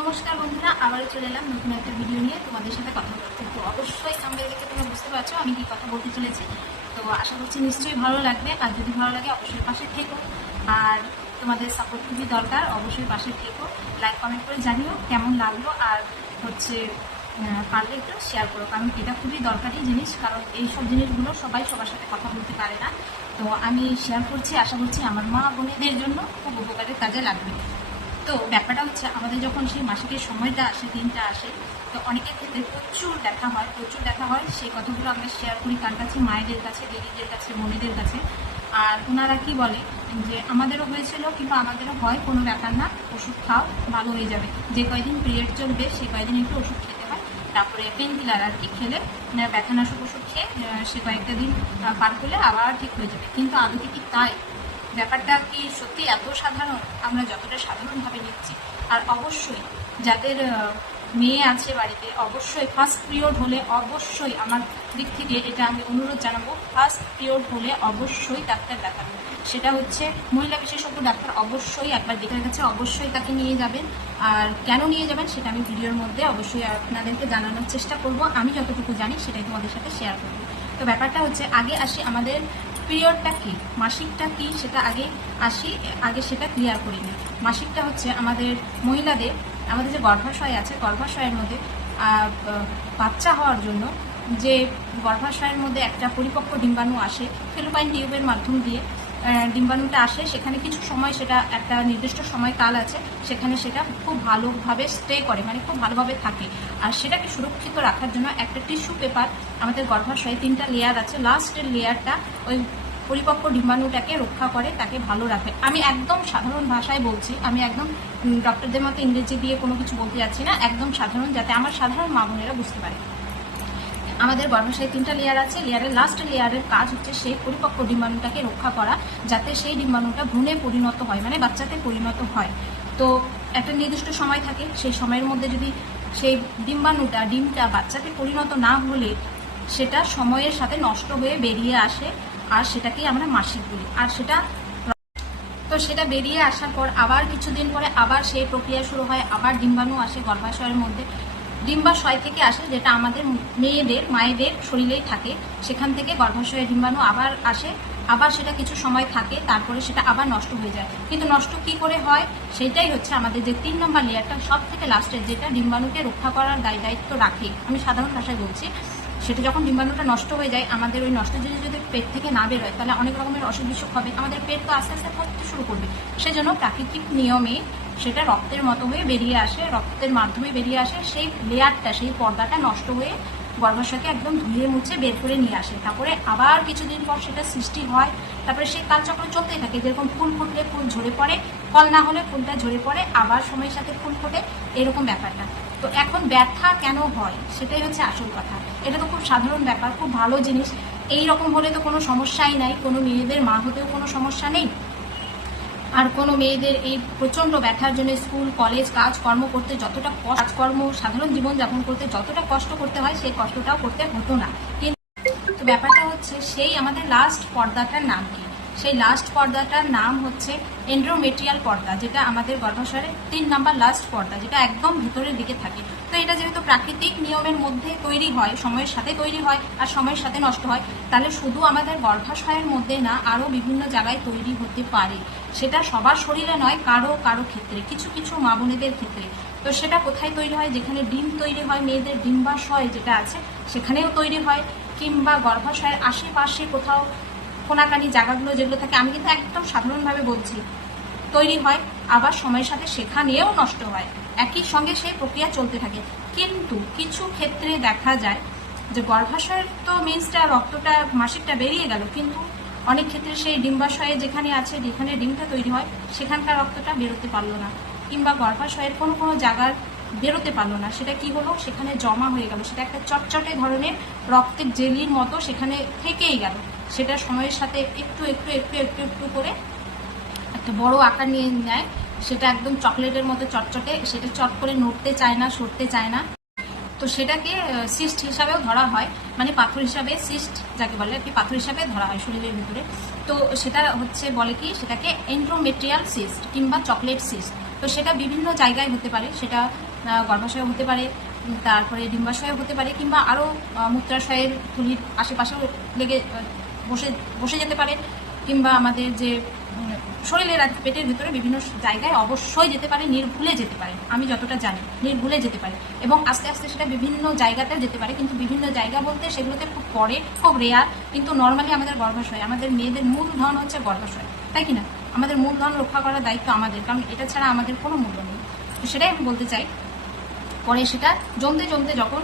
নমস্কার বন্ধুরা, আবারও চলে এলাম নতুন একটা ভিডিও নিয়ে তোমাদের সাথে কথা বলতে। তো অবশ্যই সামনে দেখে তোমরা বুঝতে পারছ আমি কি কথা বলতে চলেছি। তো আশা করছি নিশ্চয়ই ভালো লাগবে। আর যদি ভালো লাগে, অবশ্যই পাশে থেকো। আর তোমাদের সাপোর্ট খুবই দরকার, অবশ্যই পাশে থেকো। লাইক কমেন্ট করে জানিও কেমন লাগল। আর হচ্ছে পারলে একটু শেয়ার করো। কারণ এটা খুবই দরকারি জিনিস, কারণ এই সব জিনিসগুলো সবাই সবার সাথে কথা বলতে পারে না। তো আমি শেয়ার করছি, আশা করছি আমার মা বোনেদের জন্য খুব উপকারের কাজে লাগবে। তো ব্যাপারটা হচ্ছে আমাদের যখন সেই মাসিকের সময়টা আসে, দিনটা আসে, তো অনেকের ক্ষেত্রে প্রচুর দেখা হয়, প্রচুর দেখা হয়। সেই কথাগুলো আমরা শেয়ার করি কার কাছে, মায়েদের কাছে, দিদিদের কাছে, বোনেদের কাছে। আর ওনারা কি বলে? যে আমাদেরও হয়েছিল কিংবা আমাদেরও হয়, কোনো ব্যাপার না, ওষুধ খাও, ভালো হয়ে যাবে। যে কয়দিন পিরিয়ড চলবে সেই কয়দিন একটু ওষুধ খেতে হয়। তারপরে পেন কিলার আর কি খেলে ব্যথানাশক ওষুধ খেয়ে সে কয়েকটা দিন পার করলে আবার ঠিক হয়ে যাবে। কিন্তু আদতে কি তাই। ব্যাপারটা কি সত্যি এত সাধারণ? আমরা যতটা সাধারণভাবে নিচ্ছি। আর অবশ্যই যাদের মেয়ে আছে বাড়িতে, অবশ্যই ফার্স্ট পিরিয়ড হলে অবশ্যই আমার দিক থেকে এটা আমি অনুরোধ জানাব ফার্স্ট পিরিয়ড হলে অবশ্যই ডাক্তার দেখানো সেটা হচ্ছে মহিলা বিশেষজ্ঞ ডাক্তার অবশ্যই একবার দেখে গেছে, অবশ্যই তাকে নিয়ে যাবেন। আর কেন নিয়ে যাবেন সেটা আমি ভিডিওর মধ্যে অবশ্যই আপনাদেরকে জানানোর চেষ্টা করব। আমি যতটুকু জানি সেটাই তোমাদের সাথে শেয়ার করব। তো ব্যাপারটা হচ্ছে, আগে আসি আমাদের পিরিয়ডটা কি? মাসিকটা কি? সেটা আগে আসি, আগে সেটা ক্লিয়ার করি নি মাসিকটা হচ্ছে আমাদের মহিলাদের, আমাদের যে গর্ভাশয় আছে, গর্ভাশয়ের মধ্যে বাচ্চা হওয়ার জন্য যে গর্ভাশয়ের মধ্যে একটা পরিপক্ক ডিম্বাণু আসে, ফেলোপাইন টিউবের মাধ্যম দিয়ে ডিম্বাণুটা আসে, সেখানে কিছু সময় সেটা একটা নির্দিষ্ট সময়কাল আছে, সেখানে সেটা খুব ভালোভাবে স্টে করে মানে খুব ভালোভাবে থাকে। আর সেটাকে সুরক্ষিত রাখার জন্য একটা টিস্যু পেপার আমাদের গর্ভাশয়ে তিনটা লেয়ার আছে। লাস্টের লেয়ারটা ওই পরিপক্ক ডিম্বাণুটাকে রক্ষা করে, তাকে ভালো রাখে। আমি একদম সাধারণ ভাষায় বলছি, আমি একদম ডক্টরদের মতো ইংরেজি দিয়ে কোনো কিছু বলতে যাচ্ছি না, একদম সাধারণ, যাতে আমার সাধারণ মা বোনেরা বুঝতে পারে। আমাদের গর্ভাশয়ে তিনটা লেয়ার আছে। লেয়ারের লাস্ট লেয়ারের কাজ হচ্ছে সেই পরিপক্ক ডিম্বাণুটাকে রক্ষা করা, যাতে সেই ডিম্বাণুটা ভ্রূণে পরিণত হয় মানে বাচ্চাতে পরিণত হয়। তো একটা নির্দিষ্ট সময় থাকে, সেই সময়ের মধ্যে যদি সেই ডিম্বাণুটা, ডিমটা বাচ্চাতে পরিণত না হলে সেটা সময়ের সাথে নষ্ট হয়ে বেরিয়ে আসে, আর সেটাকেই আমরা মাসিক বলি। আর সেটা তো সেটা বেরিয়ে আসার পর আবার কিছুদিন পরে আবার সেই প্রক্রিয়া শুরু হয়, আবার ডিম্বাণু আসে গর্ভাশয়ের মধ্যে। ডিম্বাশয় থেকে আসে, যেটা আমাদের মেয়েদের, মায়েদের শরীরেই থাকে, সেখান থেকে গর্ভাশয়ের ডিম্বাণু আবার আসে, আবার সেটা কিছু সময় থাকে, তারপরে সেটা আবার নষ্ট হয়ে যায়। কিন্তু নষ্ট কি করে হয়? সেটাই হচ্ছে আমাদের যে তিন নম্বর লেয়ারটা সব থেকে লাস্টের, যেটা ডিম্বাণুকে রক্ষা করার দায় দায়িত্ব রাখে। আমি সাধারণ ভাষায় বলছি, সেটা যখন ডিম্বাণুটা নষ্ট হয়ে যায়, আমাদের ওই নষ্ট জিনিস যদি পেট থেকে না বেরোয় তাহলে অনেক রকমের অসুখ বিসুখ হবে। আমাদের পেট তো আস্তে আস্তে থাকতে শুরু করবে। সেজন্য প্রাকৃতিক নিয়মে সেটা রক্তের মতো হয়ে বেরিয়ে আসে, রক্তের মাধ্যমে বেরিয়ে আসে, সেই লেয়ারটা, সেই পর্দাটা নষ্ট হয়ে গর্ভাশয়কে একদম ধুয়ে মুছে বের করে নিয়ে আসে। তারপরে আবার কিছুদিন পর সেটা সৃষ্টি হয়, তারপরে সেই কালচক্র চলতেই থাকে। যেরকম ফুল ফুটলে ফুল ঝরে পড়ে, ফল না হলে ফুলটা ঝরে পড়ে, আবার সময়ের সাথে ফুল ফোটে, এরকম ব্যাপারটা। তো এখন ব্যথা কেন হয়? সেটাই হচ্ছে আসল কথা। এটা তো খুব সাধারণ ব্যাপার, খুব ভালো জিনিস। এই রকম হলে তো কোনো সমস্যাই নাই, কোনো মেয়েদের, মা হতেও কোনো সমস্যা নেই। আর কোনো মেয়েদের এই প্রচণ্ড ব্যথার জন্য স্কুল, কলেজ কাজ কর্ম করতে যতটা কাজকর্ম, সাধারণ জীবনযাপন করতে যতটা কষ্ট করতে হয়, সেই কষ্টটাও করতে হতো না। কিন্তু ব্যাপারটা হচ্ছে, সেই আমাদের লাস্ট পর্দাটার নাম কি? সেই লাস্ট পর্দাটার নাম হচ্ছে এন্ড্রোমেট্রিয়াল পর্দা, যেটা আমাদের গর্ভাশয়ের তিন নাম্বার লাস্ট পর্দা, যেটা একদম ভিতরের দিকে থাকে। তো এটা যেহেতু প্রাকৃতিক নিয়মের মধ্যে তৈরি হয়, সময়ের সাথে তৈরি হয় আর সময়ের সাথে নষ্ট হয়, তাহলে শুধু আমাদের গর্ভাশয়ের মধ্যে না, আরও বিভিন্ন জায়গায় তৈরি হতে পারে। সেটা সবার শরীরে নয়, কারও কারও ক্ষেত্রে, কিছু কিছু মা বোনেদের ক্ষেত্রে। তো সেটা কোথায় তৈরি হয়? যেখানে ডিম তৈরি হয়, মেয়েদের ডিম্বাশয় যেটা আছে, সেখানেও তৈরি হয়। কিংবা গর্ভাশয়ের আশেপাশে কোথাও কোনাকানি জায়গাগুলো যেগুলো থাকে, আমি কিন্তু একদম সাধারণভাবে বলছি, তৈরি হয়, আবার সময়ের সাথে সেখানেও নষ্ট হয়। একই সঙ্গে সেই প্রক্রিয়া চলতে থাকে। কিন্তু কিছু ক্ষেত্রে দেখা যায় যে গর্ভাশয়ের তো মিন্সটা রক্তটা, মাসিকটা বেরিয়ে গেল, কিন্তু অনেক ক্ষেত্রে সেই ডিম্বাশয়ে যেখানে আছে, যেখানে ডিমটা তৈরি হয়, সেখানকার রক্তটা বেরোতে পারল না, কিংবা গর্ভাশয়ের কোনো কোনো জায়গার বেরোতে পারল না। সেটা কি হলো? সেখানে জমা হয়ে গেল। সেটা একটা চটচটে ধরনের রক্তের জেলির মতো সেখানে থেকেই গেল। সেটা সময়ের সাথে একটু একটু একটু একটু একটু করে একটা বড় আকার নিয়ে নেয়। সেটা একদম চকলেটের মতো চটচটে, সেটা চট করে নড়তে চায় না, সরতে চায় না। তো সেটাকে সিস্ট হিসাবেও ধরা হয়। মানে পাথর হিসাবে সিস্ট যাকে বলে আর কি, পাথর হিসাবে ধরা হয় শরীরের ভিতরে। তো সেটা হচ্ছে বলে কি, সেটাকে এন্ড্রোমেট্রিয়াল সিস্ট কিংবা চকলেট সিস্ট তো সেটা বিভিন্ন জায়গায় হতে পারে। সেটা গর্ভাশয় হতে পারে তারপরে ডিম্বাশয় হতে পারে কিংবা আরও মূত্রাশয়ের থলির আশেপাশেও লেগে বসে বসে যেতে পারে, কিংবা আমাদের যে শরীরের পেটের ভিতরে বিভিন্ন জায়গায় অবশ্যই যেতে পারে, নির্ভুলে যেতে পারে, আমি যতটা জানি, নির্ভুলে যেতে পারে, এবং আস্তে আস্তে সেটা বিভিন্ন জায়গাতে যেতে পারে, কিন্তু বিভিন্ন জায়গা বলতে সেগুলোতে খুব পরে, খুব রেয়ার কিন্তু নর্মালি আমাদের গর্ভাশয়, আমাদের মেয়েদের মূল ধন হচ্ছে গর্ভাশয়, তাই কি না? আমাদের মূল ধন রক্ষা করার দায়িত্ব আমাদের, কারণ এটা ছাড়া আমাদের কোনো মূল্য নেই। সেটাই আমি বলতে চাই, পরে সেটা জমতে জমতে যখন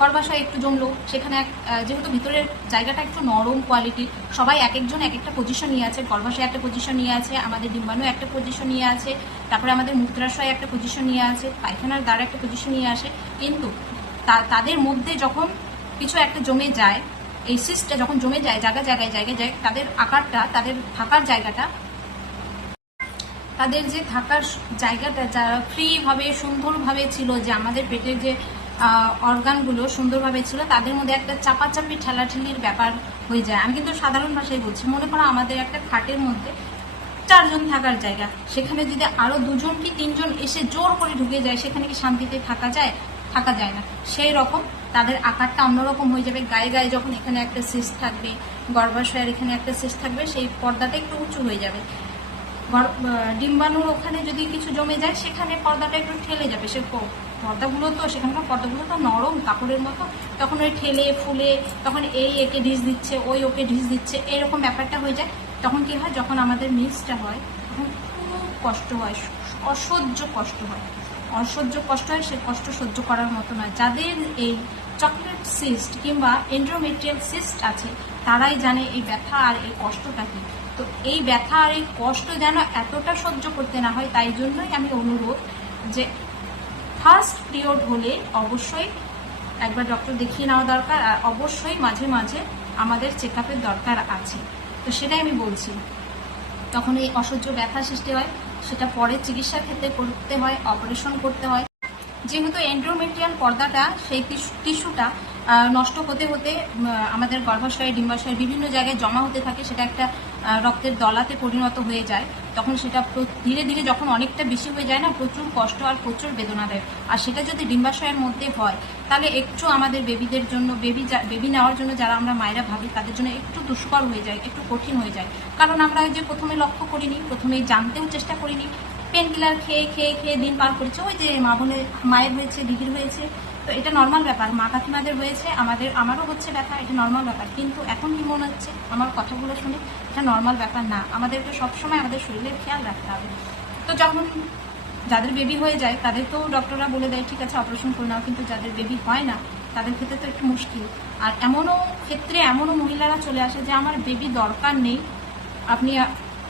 গর্ভাশয় একটু জমলো, সেখানে এক যেহেতু ভিতরের জায়গাটা একটু নরম কোয়ালিটির সবাই এক একজন এক একটা পজিশন নিয়ে আছে গর্ভাশয় একটা পজিশন নিয়ে আছে, আমাদের ডিম্বাণু একটা পজিশন নিয়ে আছে, তারপরে আমাদের মুদ্রাশয় একটা পজিশন নিয়ে আছে, পায়খানার দ্বারা একটা পজিশন নিয়ে আসে, কিন্তু তাদের মধ্যে যখন কিছু একটা জমে যায়, এই সিস্টটা যখন জমে যায় জায়গা জায়গায় জায়গায় যায়, তাদের আকারটা, তাদের থাকার জায়গাটা, তাদের যে থাকার জায়গাটা যারা ফ্রিভাবে সুন্দরভাবে ছিল যে আমাদের পেটের যে অর্গানগুলো সুন্দরভাবে ছিল, তাদের মধ্যে একটা চাপাচাপি ঠেলাঠেলির ব্যাপার হয়ে যায়। আমি কিন্তু সাধারণ ভাষায় বলছি, মনে করো আমাদের একটা খাটের মধ্যে চারজন থাকার জায়গা, সেখানে যদি আরও দুজন কি তিনজন এসে জোর করে ঢুকে যায়, সেখানে কি শান্তিতে থাকা যায়? থাকা যায় না। সেই রকম তাদের আকারটা অন্যরকম হয়ে যাবে। গায়ে গায়ে যখন এখানে একটা সিস থাকবে, গর্ভাশয়ের এখানে একটা সিস থাকবে, সেই পর্দাটা একটু উঁচু হয়ে যাবে। ডিম্বাণুর ওখানে যদি কিছু জমে যায়, সেখানে পর্দাটা একটু ঠেলে যাবে। সে পর্দাগুলো তো সেখানকার পর্দাগুলো তো নরম কাপড়ের মতো। তখন ওই ঠেলে, ফুলে, তখন এই একে ঢিস দিচ্ছে, ওই ওকে ঢিস দিচ্ছে, এরকম ব্যাপারটা হয়ে যায়। তখন কি হয়, যখন আমাদের মিক্সটা হয়, তখন খুব কষ্ট হয় অসহ্য কষ্ট হয়। অসহ্য কষ্ট হয়, সে কষ্ট সহ্য করার মতো নয়। যাদের এই চকলেট সিস্ট কিংবা এন্ড্রোমেট্রিয়াল সিস্ট আছে, তারাই জানে এই ব্যথা আর এই কষ্টটা কি। তো এই ব্যথা আর এই কষ্ট যেন এতটা সহ্য করতে না হয়, তাই জন্যই আমি অনুরোধ যে ফার্স্ট পিরিয়ড হলে অবশ্যই একবার ডক্টর দেখিয়ে নেওয়া দরকার, আর অবশ্যই মাঝে মাঝে আমাদের চেক দরকার আছে। তো সেটাই আমি বলছি। তখন এই অসহ্য ব্যথা সৃষ্টি হয়, সেটা পরে চিকিৎসার ক্ষেত্রে করতে হয় অপারেশন করতে হয়। যেহেতু এন্ড্রোমেট্রিয়াল পর্দাটা, সেই টিস্যুটা নষ্ট হতে হতে আমাদের গর্ভাশয়ে, ডিম্বাশয়ে বিভিন্ন জায়গায় জমা হতে থাকে, সেটা একটা রক্তের দলাতে পরিণত হয়ে যায়, তখন সেটা ধীরে ধীরে যখন অনেকটা বেশি হয়ে যায় না, প্রচুর কষ্ট আর প্রচুর বেদনা দেয়। আর সেটা যদি ডিম্বাশয়ের মধ্যে হয়, তাহলে একটু আমাদের বেবিদের জন্য, বেবি বেবি নেওয়ার জন্য যারা আমরা মায়েরা ভাবি, তাদের জন্য একটু দুষ্কর হয়ে যায়, একটু কঠিন হয়ে যায়। কারণ আমরা যে প্রথমে লক্ষ্য করিনি, প্রথমে জানতেও চেষ্টা করিনি পেন কিলার খেয়ে খেয়ে খেয়ে দিন পার করেছে। ওই যে মা বোনের, মায়ের হয়েছে, দিদির হয়েছে। তো এটা নর্মাল ব্যাপার। মা কাকিমাদের হয়েছে, আমাদের আমারও হচ্ছে ব্যথা, এটা নর্মাল ব্যাপার। কিন্তু এখন কি মনে হচ্ছে, আমার কথাগুলো শুনে এটা নর্মাল ব্যাপার না। আমাদেরকে সবসময় আমাদের শরীরের খেয়াল রাখতে হবে। তো যখন যাদের বেবি হয়ে যায়, তাদের তো ডক্টররা বলে দেয়, ঠিক আছে অপারেশন করে নাও। কিন্তু যাদের বেবি হয় না, তাদের ক্ষেত্রে তো একটু মুশকিল। আর এমনও ক্ষেত্রে এমনও মহিলারা চলে আসে যে, আমার বেবি দরকার নেই, আপনি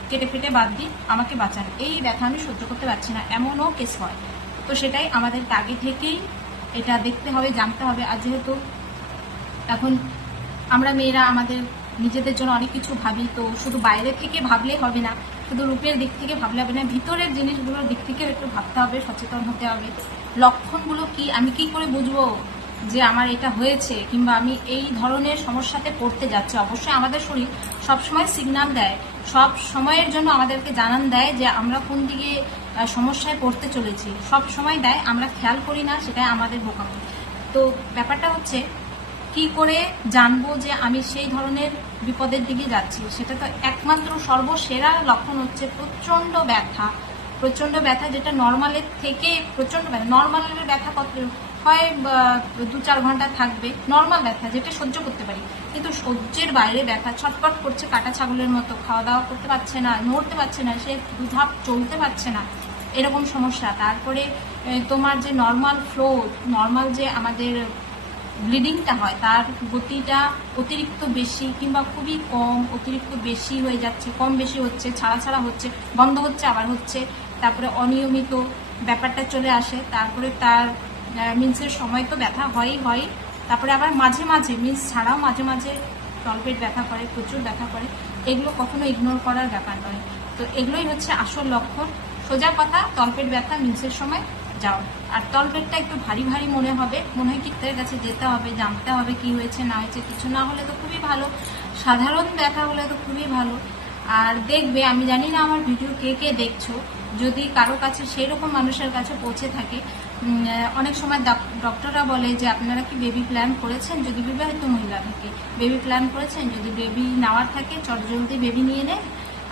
কেটে ফেটে বাদ দিন, আমাকে বাঁচান। এই ব্যথা আমি সহ্য করতে পারছি না। এমনও কেস হয়। তো সেটাই আমাদের আগে থেকেই এটা দেখতে হবে, জানতে হবে। আর যেহেতু এখন আমরা মেয়েরা আমাদের নিজেদের জন্য অনেক কিছু ভাবি, তো শুধু বাইরে থেকে ভাবলে হবে না, শুধু রূপের দিক থেকে ভাবলে হবে না, ভিতরের জিনিসগুলোর দিক থেকেও একটু ভাবতে হবে, সচেতন হতে হবে। লক্ষণগুলো কি? আমি কি করে বুঝব যে আমার এটা হয়েছে কিংবা আমি এই ধরনের সমস্যাতে পড়তে যাচ্ছি? অবশ্যই আমাদের শরীর সবসময় সিগন্যাল দেয়। সব সময়ের জন্য আমাদেরকে জানান দেয় যে আমরা কোন দিকে সমস্যায় পড়তে চলেছি। সব সময় দেয়, আমরা খেয়াল করি না, সেটাই আমাদের বোকামি। তো ব্যাপারটা হচ্ছে, কি করে জানব যে আমি সেই ধরনের বিপদের দিকে যাচ্ছি? সেটা তো একমাত্র সর্বসেরা লক্ষণ হচ্ছে প্রচণ্ড ব্যথা। প্রচণ্ড ব্যথা যেটা নর্মালের থেকে প্রচণ্ড ব্যথা। নর্মালের ব্যথা কত হয় দু চার ঘণ্টা থাকবে, নর্মাল ব্যথা যেটা সহ্য করতে পারি। কিন্তু সহ্যের বাইরে ব্যথা ছটপট করছে, কাটা ছাগলের মতো, খাওয়া দাওয়া করতে পারছে না, নড়তে পারছে না, সে দুধাপ চলতে পারছে না। এরকম সমস্যা। তারপরে তোমার যে নর্মাল ফ্লো নর্মাল যে আমাদের ব্লিডিংটা হয়, তার গতিটা অতিরিক্ত বেশি কিংবা খুবই কম, অতিরিক্ত বেশি হয়ে যাচ্ছে, কম বেশি হচ্ছে, ছাড়া ছাড়া হচ্ছে, বন্ধ হচ্ছে, আবার হচ্ছে, তারপরে অনিয়মিত ব্যাপারটা চলে আসে, তারপরে তার মিন্সের সময় তো ব্যথা হয়ই হয় তারপরে আবার মাঝে মাঝে মিন্স ছাড়াও মাঝে মাঝে টলপেট ব্যথা করে, প্রচুর ব্যথা করে, এগুলো কখনো ইগনোর করার ব্যাপার নয়। তো এগুলোই হচ্ছে আসল লক্ষণ। সোজা কথা, তলপেট ব্যথা মিন্সের সময় যাও। আর তলপেটটা একটু ভারী ভারী মনে হবে। মনে হয় কিত্তের কাছে যেতে হবে, জানতে হবে কি হয়েছে, না হয়েছে, কিছু না হলে তো খুবই ভালো। সাধারণ ব্যথা হলে তো খুবই ভালো। আর দেখবে, আমি জানি না আমার ভিডিও কে কে দেখছ, যদি কারও কাছে সেই রকম মানুষের কাছে পৌঁছে থাকে অনেক সময় ডাক- ডক্টররা বলে যে, আপনারা কি বেবি প্ল্যান করেছেন? যদি বিবাহিত মহিলা থাকে, বেবি প্ল্যান করেছেন? যদি বেবি নেওয়ার থাকে, চটজলদি বেবি নিয়ে নেন।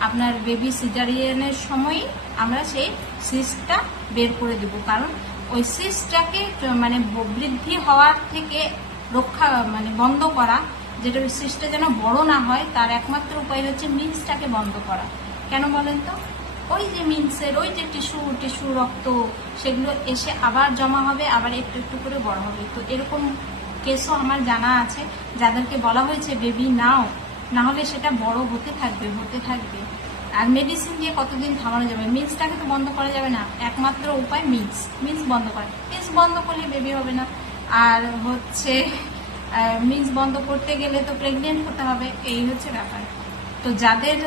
আপনার বেবি সিজারিয়ানের সময়ই আমরা সেই সিস্টটা বের করে দেব। কারণ ওই সিস্টটাকে মানে বৃদ্ধি হওয়ার থেকে রক্ষা মানে বন্ধ করা, যেটা ওই সিস্টটা যেন বড় না হয়, তার একমাত্র উপায় হচ্ছে মিন্সটাকে বন্ধ করা। কেন বলেন তো? ওই যে মিন্সের ওই যে টিস্যু টিস্যু রক্ত, সেগুলো এসে আবার জমা হবে, আবার একটু একটু করে বড় হবে। তো এরকম কেসও আমার জানা আছে। যাদেরকে বলা হয়েছে বেবি নাও। না হলে সেটা বড় হতে থাকবে হতে থাকবে। আর মেডিসিন দিয়ে কতদিন থামানো যাবে? মিন্সটাকে তো বন্ধ করা যাবে না। একমাত্র উপায় মিন্স। মিন্স বন্ধ করা। মিন্স বন্ধ করলে বেবি হবে না। আর হচ্ছে মিন্স বন্ধ করতে গেলে তো প্রেগনেন্ট হতে হবে। এই হচ্ছে ব্যাপার। তো যাদের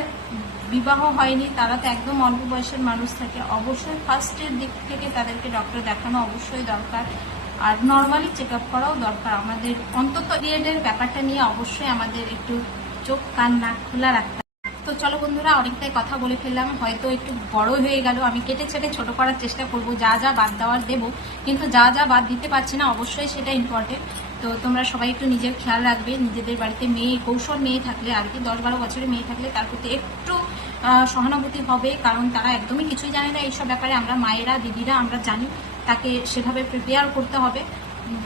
বিবাহ হয়নি, তারা তো একদম অল্প বয়সের মানুষ থাকে। অবশ্যই ফার্স্টের দিক থেকে তাদেরকে ডক্টর দেখানো অবশ্যই দরকার। আর নর্মালি চেক আপ করাও দরকার। আমাদের অন্তত পিরিয়ডের ব্যাপারটা নিয়ে অবশ্যই আমাদের একটু চোখ, কান, নাক খোলা রাখতে তো চলো বন্ধুরা, অনেকটাই কথা বলে ফেললাম। হয়তো একটু বড় হয়ে গেল। আমি কেটে ছেটে ছোট করার চেষ্টা করব। যা যা বাদ দেওয়ার দেবো। কিন্তু যা যা বাদ দিতে পারছি না, অবশ্যই সেটা ইম্পর্টেন্ট তো তোমরা সবাই একটু নিজের খেয়াল রাখবে। নিজেদের বাড়িতে মেয়ে, কৌশল মেয়ে থাকলে, আর কি দশ বারো বছরের মেয়ে থাকলে তার প্রতি একটু সহানুভূতি হবে। কারণ তারা একদমই কিছুই জানে না এইসব ব্যাপারে। আমরা মায়েরা, দিদিরা, আমরা জানি, তাকে সেভাবে প্রিপেয়ার করতে হবে।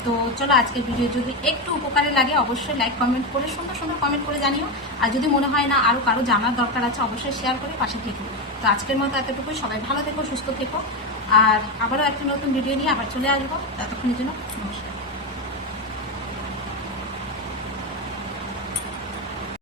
তো চলো আজকের ভিডিও যদি একটু উপকারে লাগে, অবশ্যই লাইক কমেন্ট করে সুন্দর সুন্দর কমেন্ট করে জানিও। আর যদি মনে হয় না আরও কারও জানার দরকার আছে, অবশ্যই শেয়ার করে পাশে থেকে। তো আজকের মতো এতটুকুই। সবাই ভালো থেকো, সুস্থ থেকো। আর আবারও একটা নতুন ভিডিও নিয়ে আবার চলে আসব। ততক্ষণের জন্য নমস্কার।